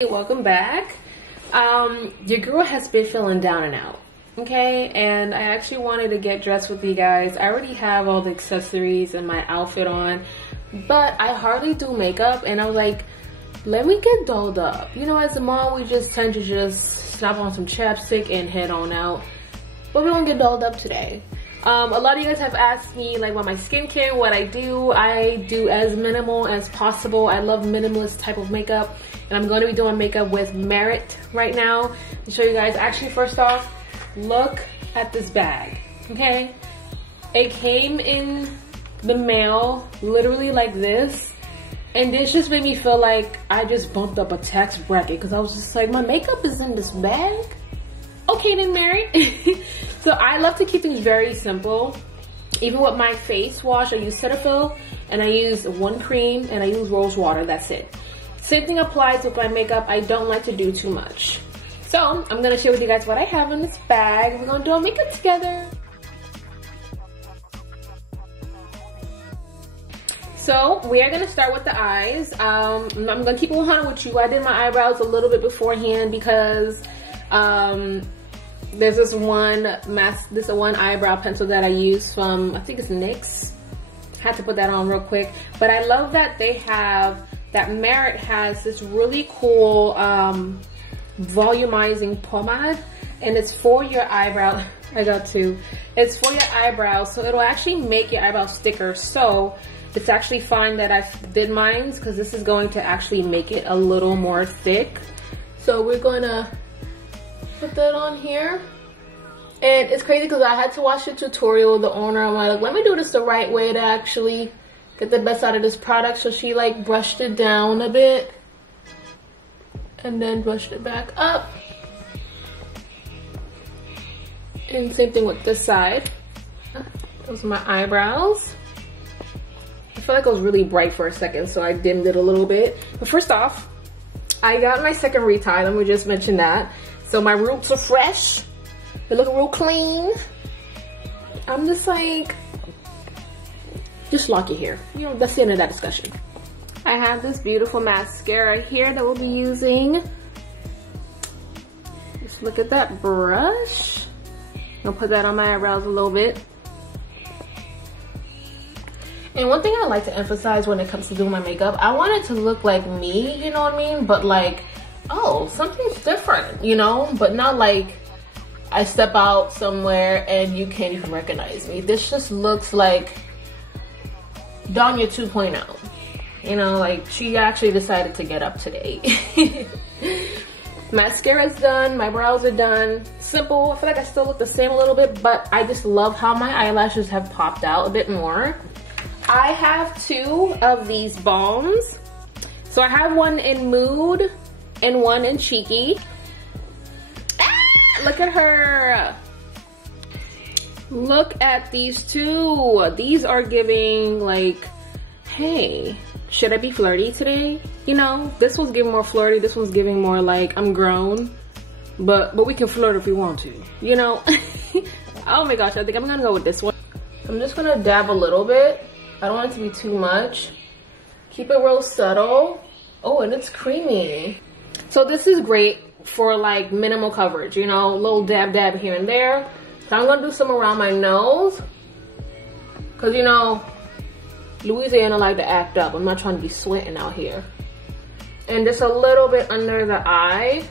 Hey, welcome back. Your girl has been feeling down and out, okay? And I actually wanted to get dressed with you guys. I already have all the accessories and my outfit on, but I hardly do makeup, and I was like, let me get dolled up. You know, as a mom, we just tend to just snap on some chapstick and head on out, but we don't get dolled up today. A lot of you guys have asked me like about my skincare, what I do. I do as minimal as possible. I love minimalist type of makeup, and I'm going to be doing makeup with Merit right now to show you guys. Actually, first off, look at this bag, okay? It came in the mail literally like this, and this just made me feel like I just bumped up a tax bracket because I was just like, my makeup is in this bag? Okay then, Merit. So I love to keep things very simple. Even with my face wash, I use Cetaphil, and I use one cream, and I use rose water, that's it. Same thing applies with my makeup. I don't like to do too much. So I'm gonna share with you guys what I have in this bag. We're gonna do our makeup together. So we are gonna start with the eyes. I'm gonna keep it 100 with you. I did my eyebrows a little bit beforehand because there's this one eyebrow pencil that I use from, I think it's NYX. Had to put that on real quick. But I love that they have, that Merit has this really cool volumizing pomade, and it's for your eyebrow. I got two. It's for your eyebrows, so it'll actually make your eyebrows thicker. So it's actually fine that I did mine, because this is going to actually make it a little more thick. So we're gonna put that on here. And it's crazy because I had to watch the tutorial of the owner. I'm like, let me do this the right way to actually get the best out of this product. So she like brushed it down a bit and then brushed it back up. And same thing with this side. Those are my eyebrows. I feel like it was really bright for a second, so I dimmed it a little bit. But first off, I got my second retie. Let me just mention that. So my roots are fresh. They look real clean. I'm just like, just lock your hair. You know, that's the end of that discussion. I have this beautiful mascara here that we'll be using. Just look at that brush. I'll put that on my eyebrows a little bit. And one thing I like to emphasize when it comes to doing my makeup, I want it to look like me, you know what I mean? But like, oh, something's different, you know? But not like I step out somewhere and you can't even recognize me. This just looks like Danya 2.0. You know, like she actually decided to get up today. Mascara's done, my brows are done. Simple, I feel like I still look the same a little bit, but I just love how my eyelashes have popped out a bit more. I have two of these balms. So I have one in Mood and one in Cheeky. Look at her. Look at these two. These are giving like, hey, should I be flirty today? You know, this one's giving more flirty. This one's giving more like, I'm grown. But we can flirt if we want to, you know? Oh my gosh, I think I'm gonna go with this one. I'm just gonna dab a little bit. I don't want it to be too much. Keep it real subtle. Oh, and it's creamy. So this is great for like minimal coverage, you know, a little dab here and there. So I'm gonna do some around my nose, because you know, Louisiana like to act up. I'm not trying to be sweating out here. And just a little bit under the eye.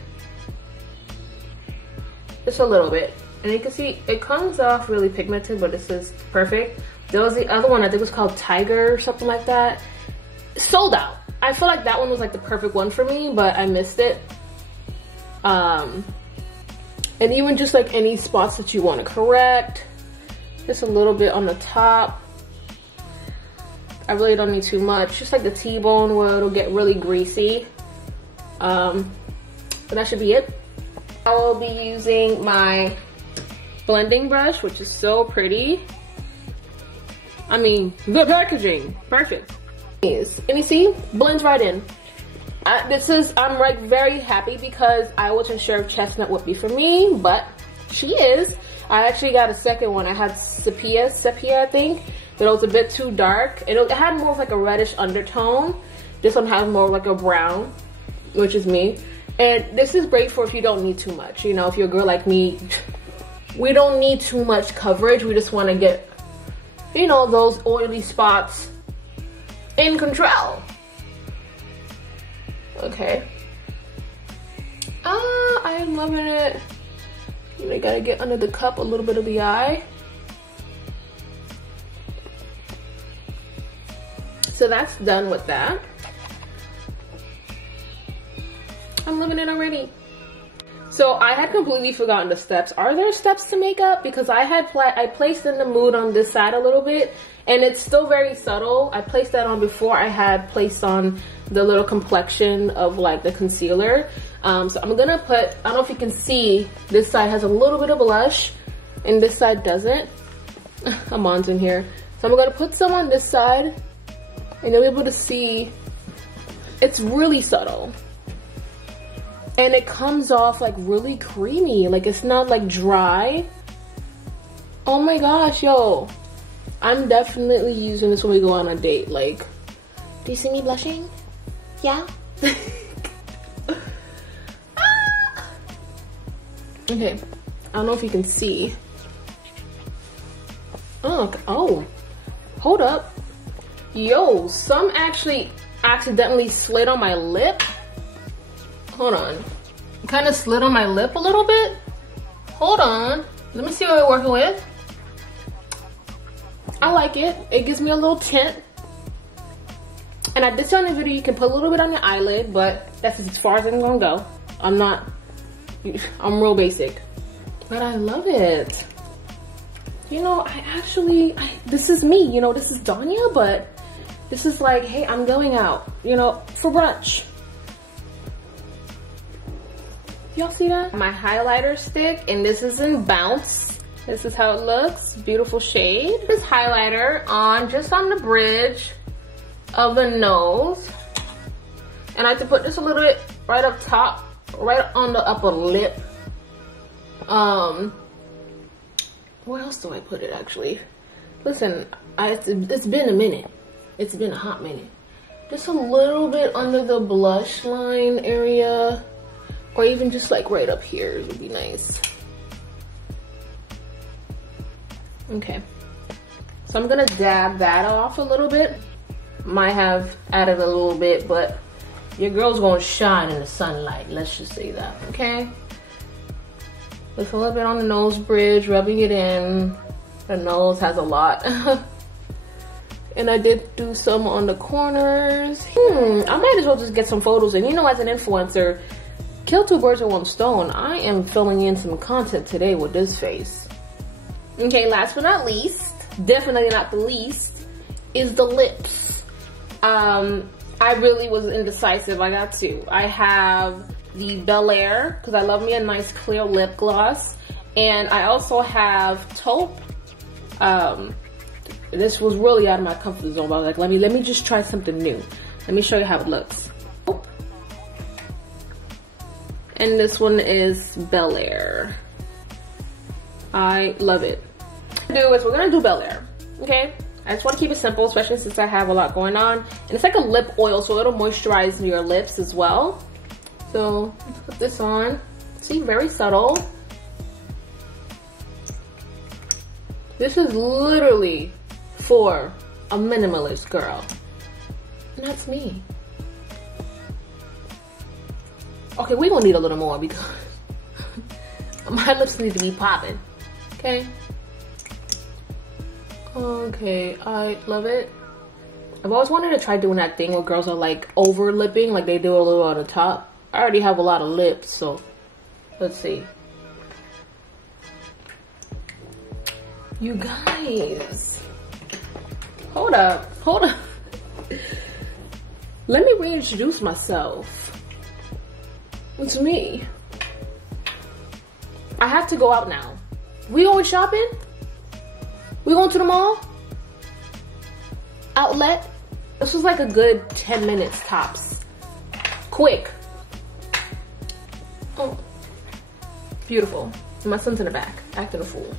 Just a little bit. And you can see it comes off really pigmented, but this is perfect. There was the other one, I think it was called Tiger or something like that. Sold out. I feel like that one was like the perfect one for me, but I missed it. And even just like any spots that you want to correct, just a little bit on the top. I really don't need too much, just like the T-bone where it'll get really greasy. But that should be it. I will be using my blending brush, which is so pretty. I mean, the packaging, perfect. And you see, blends right in. I'm like very happy because I wasn't sure if Chestnut would be for me, but she is. I actually got a second one. I had Sepia, I think. But it was a bit too dark. It had more of like a reddish undertone. This one has more of like a brown, which is me. And this is great for if you don't need too much. You know, if you're a girl like me, we don't need too much coverage. We just want to get, you know, those oily spots in control. Okay. I am loving it. I gotta get under the cup a little bit of the eye. So that's done with that. I'm loving it already. So I had completely forgotten the steps. Are there steps to makeup? Because I placed in the mood on this side a little bit, and it's still very subtle. I placed that on before I had placed on the little complexion of like the concealer. So I'm gonna put, I don't know if you can see, this side has a little bit of blush and this side doesn't. Amon's in here. So I'm gonna put some on this side and you'll be able to see it's really subtle. And it comes off like really creamy. Like it's not like dry. Oh my gosh, yo. I'm definitely using this when we go on a date. Like, do you see me blushing? Yeah? Okay, I don't know if you can see. Oh, okay. Oh, hold up. Yo, some actually accidentally slid on my lip. Hold on. It kind of slid on my lip a little bit. Hold on. Let me see what we're working with. I like it. It gives me a little tint. And I did say in the video you can put a little bit on your eyelid, but that's as far as I'm gonna go. I'm real basic. But I love it. You know, this is me, you know, this is Danya, but this is like, hey, I'm going out, you know, for brunch. Y'all see that? My highlighter stick, and this is in Bounce. This is how it looks, beautiful shade. This highlighter on, just on the bridge of the nose. And I like to put just a little bit right up top, right on the upper lip. Where else do I put it actually? Listen, it's been a minute. It's been a hot minute. Just a little bit under the blush line area, or even just like right up here would be nice. Okay, so I'm gonna dab that off a little bit. Might have added a little bit, but your girl's gonna shine in the sunlight, let's just say that, okay? Just a little bit on the nose bridge, rubbing it in. The nose has a lot. And I did do some on the corners. I might as well just get some photos. And you know, as an influencer, kill two birds with one stone. I am filling in some content today with this face. Okay, last but not least, definitely not the least, is the lips. I really was indecisive. I got two. I have the Bel Air, because I love me a nice clear lip gloss. And I also have Taupe. This was really out of my comfort zone, but I was like, let me just try something new. Let me show you how it looks. And this one is Bel Air. I love it. We're gonna do Bel Air, okay? I just want to keep it simple, especially since I have a lot going on. And it's like a lip oil, so it'll moisturize your lips as well. So let's put this on. See, very subtle. This is literally for a minimalist girl. And that's me. Okay, we're gonna need a little more because my lips need to be popping. Okay? Okay, I love it. I've always wanted to try doing that thing where girls are like over lipping, like they do a little on the top. I already have a lot of lips, so let's see. You guys, hold up. Let me reintroduce myself. It's me. I have to go out now. We going shopping? We going to the mall? Outlet? This was like a good 10 minutes tops. Quick. Oh, beautiful. My son's in the back, acting a fool.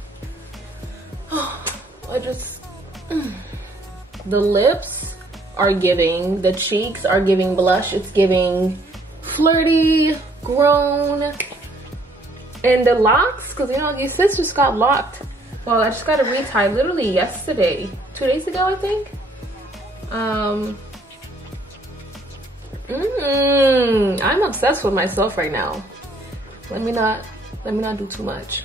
The lips are giving, the cheeks are giving blush. It's giving flirty, And the locks, because you know, your sis just got locked. Well, I just got a retie literally yesterday, 2 days ago, I think. I'm obsessed with myself right now. Let me not do too much.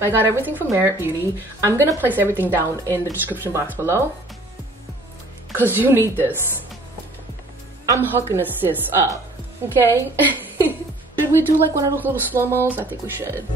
I got everything from Merit Beauty. I'm gonna place everything down in the description box below, cause you need this. I'm hooking a sis up, okay? Should we do like one of those little slow-mos? I think we should.